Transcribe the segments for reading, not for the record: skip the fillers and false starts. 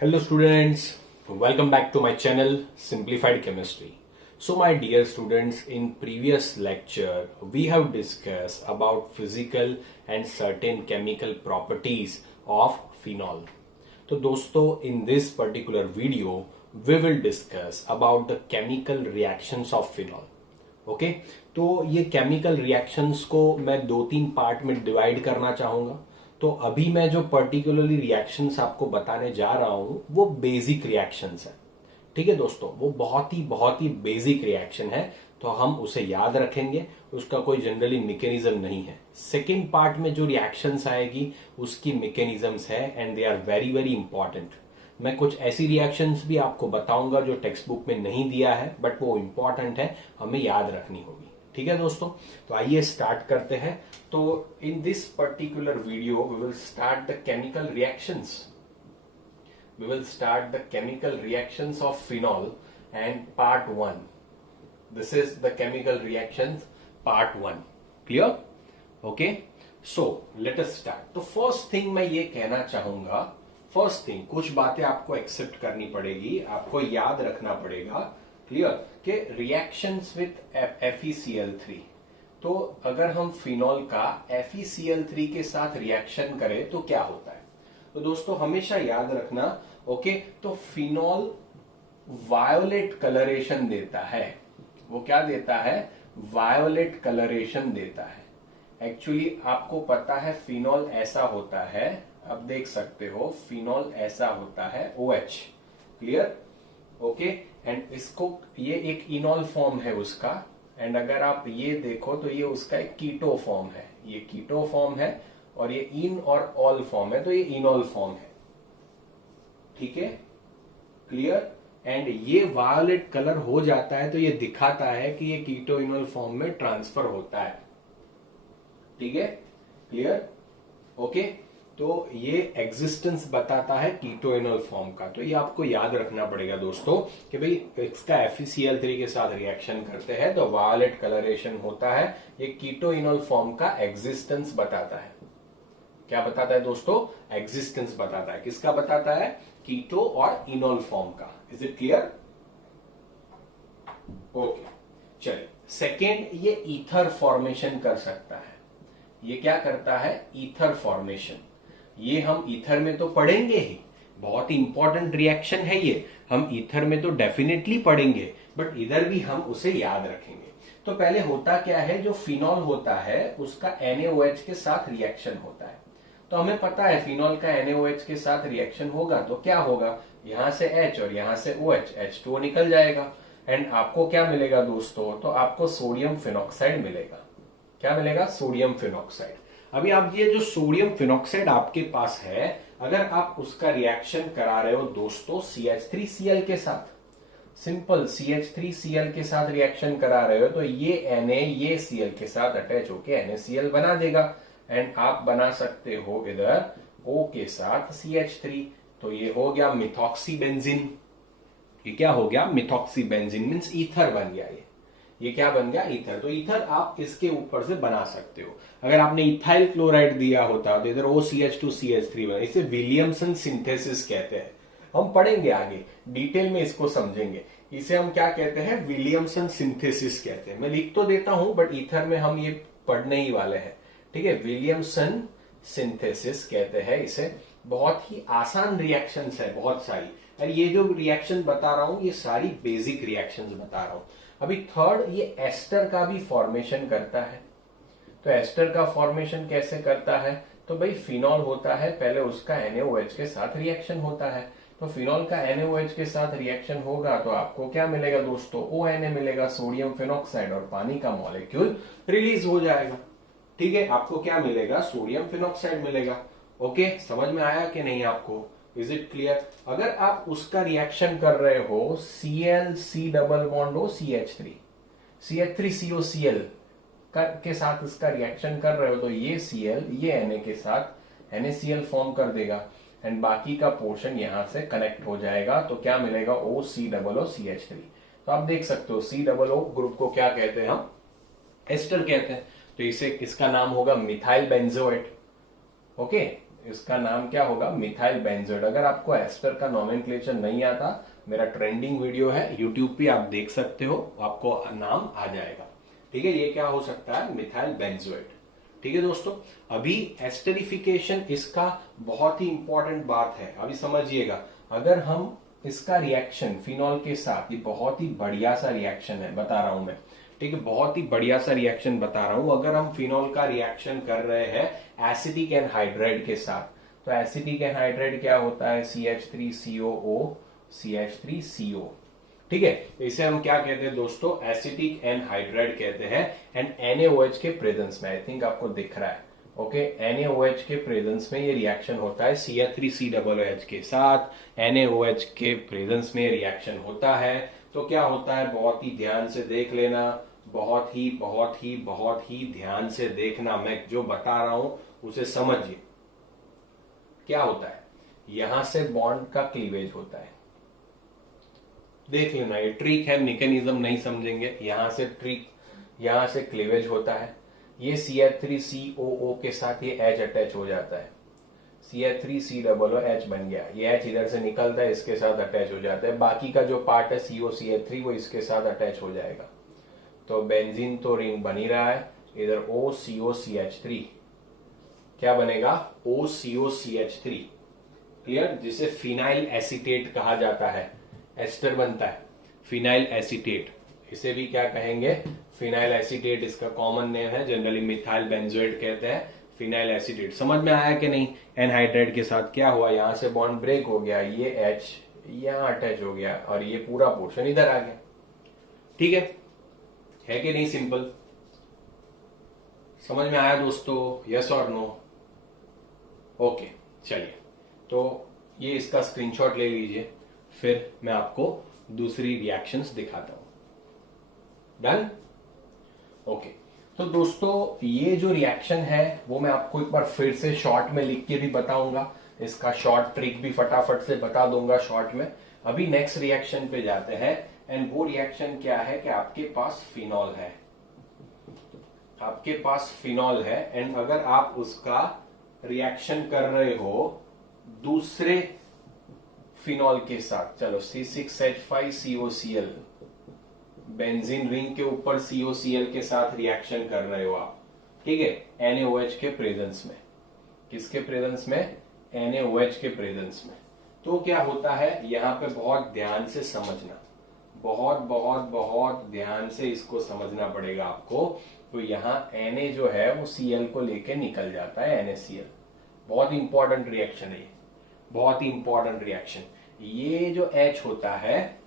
Hello students, welcome back to my channel Simplified Chemistry. So my dear students, in previous lecture we have discussed about physical and certain chemical properties of phenol. तो दोस्तों, in this particular video we will discuss about the chemical reactions of phenol. Okay तो ये chemical reactions को मैं दो तीन part में divide करना चाहूंगा. तो अभी मैं जो पर्टिकुलरली रिएक्शंस आपको बताने जा रहा हूं वो बेसिक रिएक्शंस है. ठीक है दोस्तों, वो बहुत ही बेसिक रिएक्शन है, तो हम उसे याद रखेंगे. उसका कोई जनरली मैकेनिज्म नहीं है. सेकेंड पार्ट में जो रिएक्शंस आएगी उसकी मैकेनिज्म्स है and they are very very important. मैं कुछ ऐसी रिएक्शंस भी आपको बताऊंगा जो टेक्स्ट बुक में नहीं दिया है, बट वो इंपॉर्टेंट है, हमें याद रखनी होगी. ठीक है दोस्तों, तो आइए स्टार्ट करते हैं. तो in this particular video we will start the chemical reactions. We will start the chemical reactions of phenol and part 1. This is the chemical reactions part 1. Clear? Okay, so let us start. तो first thing मैं ये कहना चाहूंगा, first thing कुछ बातें आपको accept करनी पड़ेगी, आपको याद रखना पड़ेगा. क्लियर? कि रिएक्शंस विथ FeCl3. तो अगर हम फिनॉल का FeCl3 के साथ रिएक्शन करें तो क्या होता है. तो दोस्तों हमेशा याद रखना. ओके, तो फिनॉल वायोलेट कलरेशन देता है. वो क्या देता है? वायोलेट कलरेशन देता है. एक्चुअली आपको पता है फिनॉल ऐसा होता है, आप देख सकते हो फिनॉल ऐसा होता है OH. क्लियर? ओके, एंड इसको ये एक इनॉल फॉर्म है उसका, एंड अगर आप ये देखो तो ये उसका एक कीटो फॉर्म है. ये कीटो फॉर्म है और ये इन और ऑल फॉर्म है, तो ये इनॉल फॉर्म है. ठीक है? क्लियर? एंड ये वायोलेट कलर हो जाता है तो ये दिखाता है कि ये कीटो इनॉल फॉर्म में ट्रांसफर होता है. ठीक है? क्लियर? ओके, तो ये एग्जिस्टेंस बताता है कीटोइनॉल फॉर्म का. तो ये आपको याद रखना पड़ेगा दोस्तों कि भाई इसका FeCl3 के साथ रिएक्शन करते हैं तो वायोलेट कलरेशन होता है. ये कीटोइनॉल फॉर्म का एग्जिस्टेंस बताता है. क्या बताता है दोस्तों? एग्जिस्टेंस बताता है. किसका बताता है? कीटो और इनॉल फॉर्म का. Is it clear? ओके, चलिए. सेकेंड, ये ईथर फॉर्मेशन कर सकता है. ये क्या करता है? Ether formation. ये हम ईथर में तो पढ़ेंगे ही, बहुत ही इंपॉर्टेंट रिएक्शन है ये, हम ईथर में तो डेफिनेटली पढ़ेंगे, बट इधर भी हम उसे याद रखेंगे. तो पहले होता क्या है, जो फिनॉल होता है उसका NaOH के साथ रिएक्शन होता है. तो हमें पता है फिनॉल का NaOH के साथ रिएक्शन होगा तो क्या होगा, यहां से H और यहां से OH, H2O निकल जाएगा. एंड आपको क्या मिलेगा दोस्तों? तो आपको सोडियम फिनॉक्साइड मिलेगा. क्या मिलेगा? Sodium phenoxide. अभी आप ये जो सोडियम फिनॉक्साइड आपके पास है, अगर आप उसका रिएक्शन करा रहे हो दोस्तों CH3Cl के साथ, सिंपल CH3Cl के साथ रिएक्शन करा रहे हो, तो ये Na ये Cl के साथ अटैच होके NaCl बना देगा. एंड आप बना सकते हो इधर O के साथ CH3, तो ये हो गया मिथॉक्सीबेंजीन. ये क्या हो गया? मिथॉक्सीबेंजीन मीन्स ईथर बन गया. ये क्या बन गया? ईथर. तो ईथर आप इसके ऊपर से बना सकते हो. अगर आपने इथाइल क्लोराइड दिया होता तो इधर OCH2CH3 बना. इसे विलियमसन सिंथेसिस कहते हैं. हम पढ़ेंगे आगे डिटेल में, इसको समझेंगे. इसे हम क्या कहते हैं? विलियमसन सिंथेसिस कहते हैं. मैं लिख तो देता हूं बट ईथर में हम ये पढ़ने ही वाले हैं. ठीक है? विलियमसन सिंथेसिस कहते हैं इसे. बहुत ही आसान रिएक्शंस है, बहुत सारी. और ये जो रिएक्शन बता रहा हूं ये सारी बेसिक रिएक्शंस बता रहा हूं. अभी थर्ड, ये एस्टर का भी फॉर्मेशन करता है. तो एस्टर का फॉर्मेशन कैसे करता है? तो भाई फिनॉल होता है, पहले उसका NaOH के साथ रिएक्शन होता है. तो फिनॉल का NaOH के साथ रिएक्शन होगा तो आपको क्या मिलेगा दोस्तों? ONA मिलेगा, सोडियम फिनॉक्साइड, और पानी का मॉलिक्यूल रिलीज हो जाएगा. ठीक है? आपको क्या मिलेगा? सोडियम फिनॉक्साइड मिलेगा. ओके, समझ में आया कि नहीं आपको? Is it clear? अगर आप उसका रिएक्शन कर रहे हो Cl डबल बॉन्ड हो CH3, CH3COCl के साथ इसका रिएक्शन कर रहे हो तो ये Cl ये Na के साथ NaCl फॉर्म कर देगा. एंड बाकी का पोर्शन यहां से कनेक्ट हो जाएगा. तो क्या मिलेगा? OCOOCH3. तो आप देख सकते हो COO ग्रुप को क्या कहते हैं? हम एस्टर कहते हैं. तो इसे इसका नाम होगा मिथाइल बेंजोएट. ओके, इसका नाम क्या होगा, मिथाइल बेंजोएट। अगर आपको एस्टर का नॉमेनक्लेचर नहीं आता, मेरा ट्रेंडिंग वीडियो है यूट्यूब पे, आप देख सकते हो, आपको नाम आ जाएगा। ठीक है, ये क्या हो सकता है, मिथाइल बेंजोएट। ठीक है दोस्तों, अभी एस्टरिफिकेशन इसका बहुत ही इंपॉर्टेंट बात है, अभी समझिएगा। अगर हम इसका रिएक्शन फिनॉल के साथ, ये बहुत ही बढ़िया सा रिएक्शन है, बता रहा हूं मैं, ठीक है, बहुत ही बढ़िया सा रिएक्शन बता रहा हूं। अगर हम फिनॉल का रिएक्शन कर रहे हैं एसिटिक एनहाइड्राइड के साथ, तो एसिटिक एनहाइड्राइड क्या होता है, CH3COO, CH3CO। ठीक है, इसे हम क्या कहते हैं दोस्तों, एसिटिक एनहाइड्राइड कहते हैं। एंड NaOH के प्रेजेंस में, आई थिंक आपको दिख रहा है, ओके, NaOH के प्रेजेंस में ये रिएक्शन होता है CH3COOH के साथ। NaOH के प्रेजेंस में रिएक्शन होता है, तो क्या होता है, बहुत ही ध्यान से देख लेना, बहुत ही बहुत ही बहुत ही ध्यान से देखना, मैं जो बता रहा हूं उसे समझिए। क्या होता है, यहां से बॉन्ड का क्लीवेज होता है, देख लेना, ये ट्रिक है, मैकेनिज्म नहीं समझेंगे, यहां से ट्रिक, यहां से क्लीवेज होता है, ये CH3COO के साथ ये H अटैच हो जाता है, CH3COOH बन गया, ये H इधर से निकलता है, इसके साथ अटैच हो जाता है, बाकी का जो पार्ट है COCH3 वो इसके साथ अटैच हो जाएगा। तो बेंजीन तो रिंग बन ही रहा है, इधर OCOCH3 क्या बनेगा, OCOCH3, क्लियर, जिसे फिनाइल एसीटेट कहा जाता है, एस्टर बनता है फिनाइल एसीटेट, इसे भी क्या कहेंगे, फिनाइल एसीटेट, इसका कॉमन नेम है, जनरली मिथाइल बेंजोएट कहते हैं, फिनाइल एसीटेट। समझ में आया कि नहीं, एनहाइड्राइड के साथ क्या हुआ, यहां से बॉन्ड ब्रेक हो गया, ये H यहां अटैच हो गया और ये पूरा पोर्शन इधर आ गया। ठीक है कि नहीं, सिंपल, समझ में आया दोस्तों, यस और नो? ओके, चलिए, तो ये इसका स्क्रीनशॉट ले लीजिए, फिर मैं आपको दूसरी रिएक्शंस दिखाता हूं। Done, okay. तो दोस्तों ये जो रिएक्शन है वो मैं आपको एक बार फिर से शॉर्ट में लिख के भी बताऊंगा, इसका शॉर्ट ट्रिक भी फटाफट से बता दूंगा शॉर्ट में। अभी नेक्स्ट रिएक्शन पे जाते हैं, एंड वो रिएक्शन क्या है कि आपके पास फिनॉल है, आपके पास फिनॉल है, एंड अगर आप उसका रिएक्शन कर रहे हो दूसरे फिनॉल के साथ, चलो C6H5COCl, बेंजीन रिंग के ऊपर COCl के साथ रिएक्शन कर रहे हो आप, ठीक है, NaOH के प्रेजेंस में, किसके प्रेजेंस में, NaOH के प्रेजेंस में। तो क्या होता है, यहां पे बहुत ध्यान से समझना, बहुत बहुत बहुत ध्यान से इसको समझना पड़ेगा आपको। तो यहाँ Na जो है वो Cl को लेके निकल जाता है, NaCl, बहुत इंपॉर्टेंट रिएक्शन है ये, बहुत ही इंपॉर्टेंट रिएक्शन। ये जो H होता है,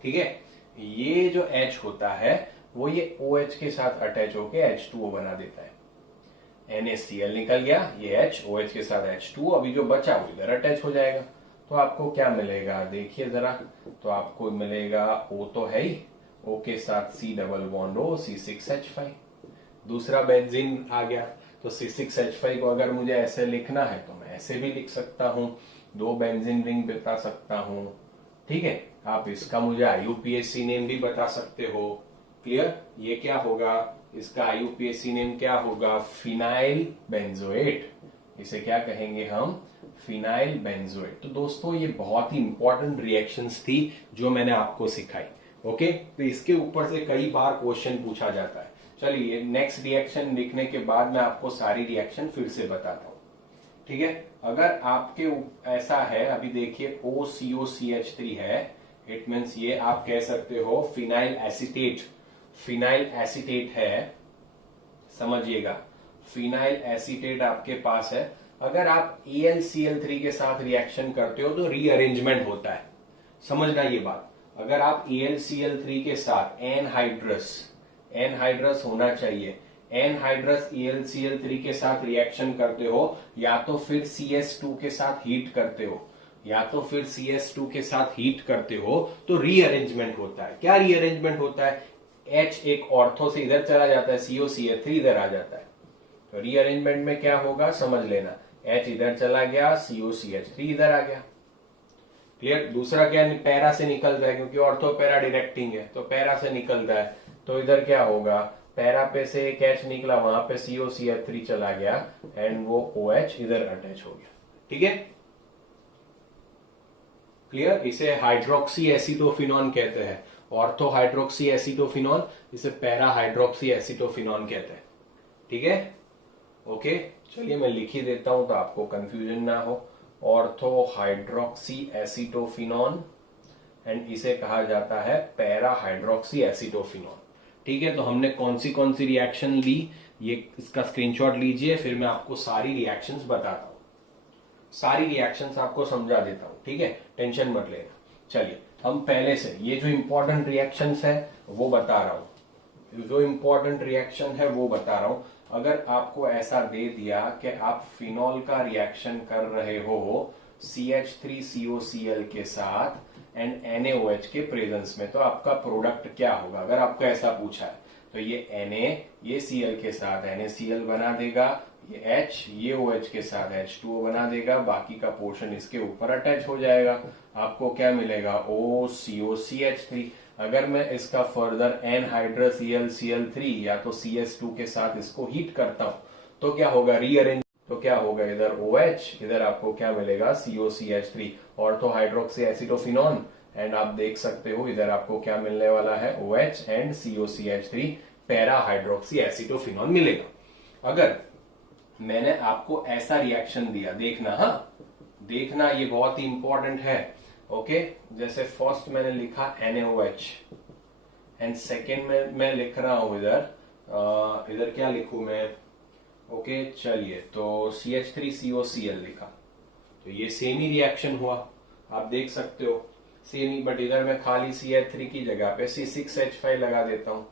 ठीक है, ये जो H होता है वो ये OH के साथ अटैच होके H2O बना देता है, NaCl निकल गया, ये H OH के साथ H2O, अभी जो बचा वो इधर अटैच हो जाएगा। तो आपको क्या मिलेगा, देखिए जरा, तो आपको मिलेगा O तो है ही, O के साथ C double bond O, C6H5, दूसरा बेंजीन आ गया। तो C6H5 को अगर मुझे ऐसे लिखना है तो मैं ऐसे भी लिख सकता हूं, दो बेंजीन रिंग बता सकता हूं, ठीक है। आप इसका मुझे IUPAC नेम भी बता सकते हो, क्लियर। ये क्या होगा, इसका IUPAC नेम क्या होगा, फिनाइल बेंजोएट, इसे क्या कहेंगे हम, फिनाइल बेंजोएट। तो दोस्तों ये बहुत ही इंपॉर्टेंट रिएक्शंस थी जो मैंने आपको सिखाई, ओके। तो इसके ऊपर से कई बार क्वेश्चन पूछा जाता है। चलिए नेक्स्ट रिएक्शन लिखने के बाद मैं आपको सारी रिएक्शन फिर से बताता हूं, ठीक है। अगर आपके ऐसा है, अभी देखिए OCOCH3 है, इट मीन्स ये आप कह सकते हो फिनाइल एसीटेट, फिनाइल एसीटेट है, समझिएगा, फिनाइल एसीटेट आपके पास है। अगर आप AlCl3 के साथ रिएक्शन करते हो तो रीअरेंजमेंट होता है, समझना ये बात। अगर आप AlCl3 के साथ एनहाइड्रस होना चाहिए, एनहाइड्रस AlCl3 के साथ रिएक्शन करते हो, या तो फिर CS2 के साथ हीट करते हो, या तो फिर CS2 के साथ हीट करते हो, तो रीअरेंजमेंट होता है। क्या रीअरेंजमेंट होता है, H एक ऑर्थो से इधर चला जाता है, COCl3 इधर आ जाता है। तो रीअरेंजमेंट में क्या होगा समझ लेना, H इधर चला गया, COCH3 इधर आ गया, क्लियर। दूसरा क्या, पैरा से निकलता है, क्योंकि ऑर्थो पैरा डायरेक्टिंग है, तो पैरा से निकलता है, तो इधर क्या होगा, पैरा पे से एक H निकला, वहां पे COCH3 चला गया एंड वो OH इधर अटैच हो गया। ठीक है, क्लियर। इसे हाइड्रोक्सी एसिटोफिनॉन कहते हैं, ऑर्थो हाइड्रोक्सी एसिटोफिनॉन, इसे पैरा हाइड्रोक्सी एसिटोफिनॉन कहते हैं। ठीक है, ओके। चलिए मैं लिख ही देता हूं तो आपको कंफ्यूजन ना हो। ऑर्थो हाइड्रोक्सी एसिटोफिनॉन एंड इसे कहा जाता है पैरा हाइड्रोक्सी एसिटोफिनॉन। ठीक है, तो हमने कौन सी रिएक्शन ली, ये इसका स्क्रीनशॉट लीजिए, फिर मैं आपको सारी रिएक्शंस बताता हूं, सारी रिएक्शंस आपको समझा देता हूं। ठीक है, टेंशन मत लेना। चलिए हम पहले से ये जो इंपॉर्टेंट रिएक्शंस है वो बता रहा हूं, जो इंपॉर्टेंट रिएक्शन है वो बता रहा हूं। अगर आपको ऐसा दे दिया कि आप फिनॉल का रिएक्शन कर रहे हो CH3COCl के साथ एंड NaOH के प्रेजेंस में, तो आपका प्रोडक्ट क्या होगा। अगर आपको ऐसा पूछा है तो ये Na ये Cl के साथ NaCl बना देगा, ये H ये OH के साथ H2O बना देगा, बाकी का पोर्शन इसके ऊपर अटैच हो जाएगा। आपको क्या मिलेगा, OCOCH3। अगर मैं इसका फर्दर N-हाइड्रोसीएल Cl3 या तो CS2 के साथ इसको हीट करता हूं तो क्या होगा, रीअरेंज, तो क्या होगा, इधर OH, इधर आपको क्या मिलेगा COCH3, ortho hydroxy acetophenone, and आप देख सकते हो इधर आपको क्या मिलने वाला है, OH and COCH3 para hydroxy acetophenone मिलेगा। अगर मैंने आपको ऐसा रिएक्शन दिया, देखना, हाँ देखना, ये बहुत ही इंपॉर्टेंट है। ओके, जैसे फर्स्ट मैंने लिखा NaOH एंड सेकेंड में मैं लिख रहा हूं इधर क्या लिखूं मैं, ओके चलिए, तो CH3COCl लिखा, तो ये सेम ही रिएक्शन हुआ, आप देख सकते हो सेम ही, बट इधर मैं खाली CH3 की जगह पे C6H5 लगा देता हूं।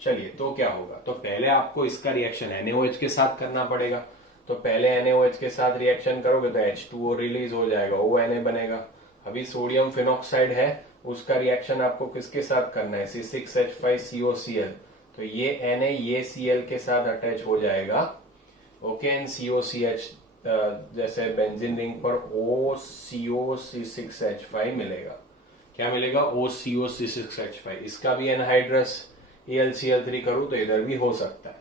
चलिए, तो क्या होगा, तो पहले आपको इसका रिएक्शन NaOH के साथ करना पड़ेगा, तो पहले NaOH के साथ रिएक्शन करोगे तो H2O रिलीज हो जाएगा, ONA बनेगा। अभी सोडियम फिनॉक्साइड है, उसका रिएक्शन आपको किसके साथ करना है, C6H5COCl, तो ये Na ये Cl के साथ अटैच हो जाएगा, ओके, एंड COCH जैसे बेंजीन रिंग पर OCOC6H5 मिलेगा। क्या मिलेगा, OCOC6H5। इसका भी एनहाइड्रस AlCl3 करूं तो इधर भी हो सकता है।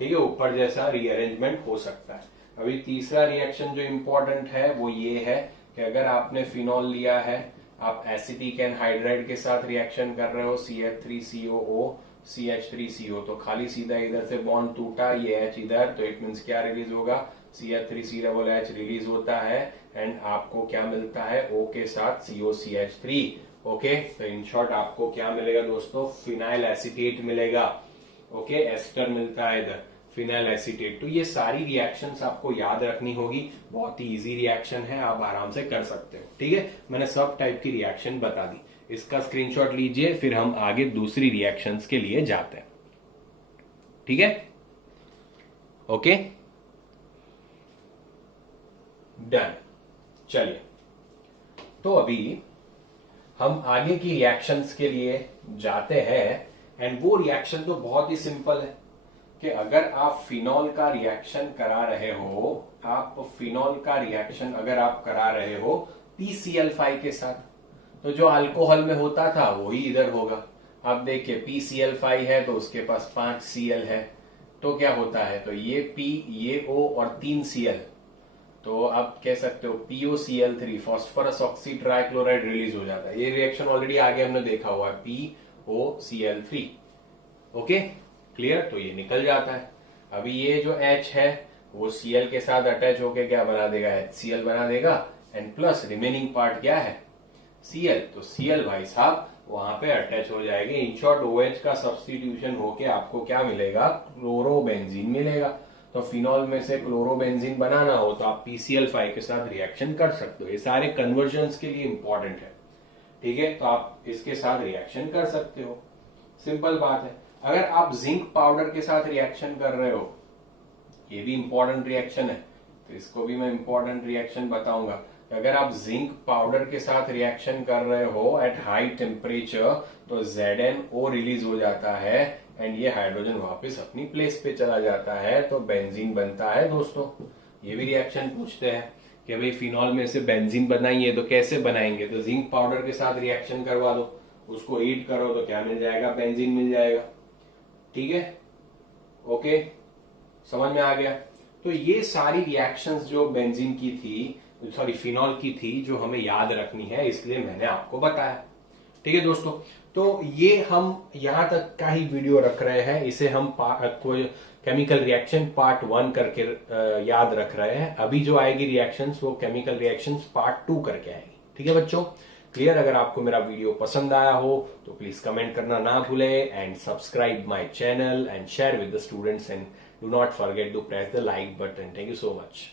ठीक है, ऊपर जैसा रीअरेंजमेंट हो सकता है। अभी तीसरा रिएक्शन जो इंपॉर्टेंट है वो ये है कि अगर आपने फिनॉल लिया है, आप एसिटिक एनहाइड्राइड के साथ रिएक्शन कर रहे हो, CH3COO CH3CO, तो खाली सीधा इधर से बॉन्ड टूटा, ये H इधर, तो इट मीन्स क्या रिलीज होगा, CH3COOH रिलीज होता है एंड आपको क्या मिलता है, O के साथ COCH3। ओके, तो इन शॉर्ट आपको क्या मिलेगा दोस्तों, फिनाइल एसिटेट मिलेगा। ओके, एस्टर मिलता है इधर, फिनाइल एसिटेट। तो ये सारी रिएक्शंस आपको याद रखनी होगी, बहुत ही इजी रिएक्शन है, आप आराम से कर सकते हो। ठीक है, मैंने सब टाइप की रिएक्शन बता दी, इसका स्क्रीनशॉट लीजिए, फिर हम आगे दूसरी रिएक्शंस के लिए जाते हैं। ठीक है, ओके डन। चलिए, तो अभी हम आगे की रिएक्शंस के लिए जाते हैं एंड वो रिएक्शन तो बहुत ही सिंपल है कि अगर आप फिनॉल का रिएक्शन करा रहे हो, आप फिनॉल का रिएक्शन अगर आप करा रहे हो PCl5 के साथ, तो जो अल्कोहल में होता था वही इधर होगा। आप देखिए PCl5 है तो उसके पास 5 Cl है, तो क्या होता है, तो ये P ये O और 3 Cl, तो आप कह सकते हो POCl3 phosphorus oxy trichloride release हो जाता है। ये रिएक्शन ऑलरेडी आगे हमने देखा हुआ है, POCl3। ओके क्लियर, तो ये निकल जाता है। अभी ये जो H है वो Cl के साथ अटैच होके क्या बना देगा, HCl बना देगा एंड प्लस रिमेनिंग पार्ट क्या है, Cl, तो Cl भाई साहब वहां पे अटैच हो जाएंगे। इन शॉर्ट OH का सब्सटीट्यूशन होके आपको क्या मिलेगा, क्लोरोबेंजीन मिलेगा। तो फिनॉल में से क्लोरोबेंजीन बनाना हो तो आप PCl5 के साथ रिएक्शन कर सकते हो। ये सारे कन्वर्जन्स के लिए इंपॉर्टेंट है। ठीक है, तो आप इसके साथ रिएक्शन कर सकते हो, सिंपल बात है। अगर आप जिंक पाउडर के साथ रिएक्शन कर रहे हो, ये भी इंपॉर्टेंट रिएक्शन है, तो इसको भी मैं इंपॉर्टेंट रिएक्शन बताऊंगा। अगर आप जिंक पाउडर के साथ रिएक्शन कर रहे हो एट हाई टेम्परेचर, तो ZnO रिलीज हो जाता है एंड ये हाइड्रोजन वापस अपनी प्लेस पे चला जाता है, तो बेंजीन बनता है दोस्तों। ये भी रिएक्शन पूछते हैं कि भाई फिनॉल में से बेंजीन बनाइए, तो कैसे बनाएंगे, तो जिंक पाउडर के साथ रिएक्शन करवा दो, उसको हीट करो तो क्या मिल जाएगा, बेंजीन मिल जाएगा। ठीक है, ओके, समझ में आ गया। तो ये सारी रिएक्शंस जो बेंजीन की थी, सॉरी फिनॉल की थी, जो हमें याद रखनी है, इसलिए मैंने आपको बताया। ठीक है दोस्तों, तो ये हम यहां तक का ही वीडियो रख रहे हैं, इसे हम कोई केमिकल रिएक्शन पार्ट 1 करके याद रख रहे हैं। अभी जो आएगी रिएक्शंस वो केमिकल रिएक्शंस पार्ट 2 करके आएगी। ठीक है बच्चों, क्लियर। अगर आपको मेरा वीडियो पसंद आया हो तो प्लीज कमेंट करना ना भूले and subscribe my channel and share with the students and do not forget to press the like button. Thank you so much.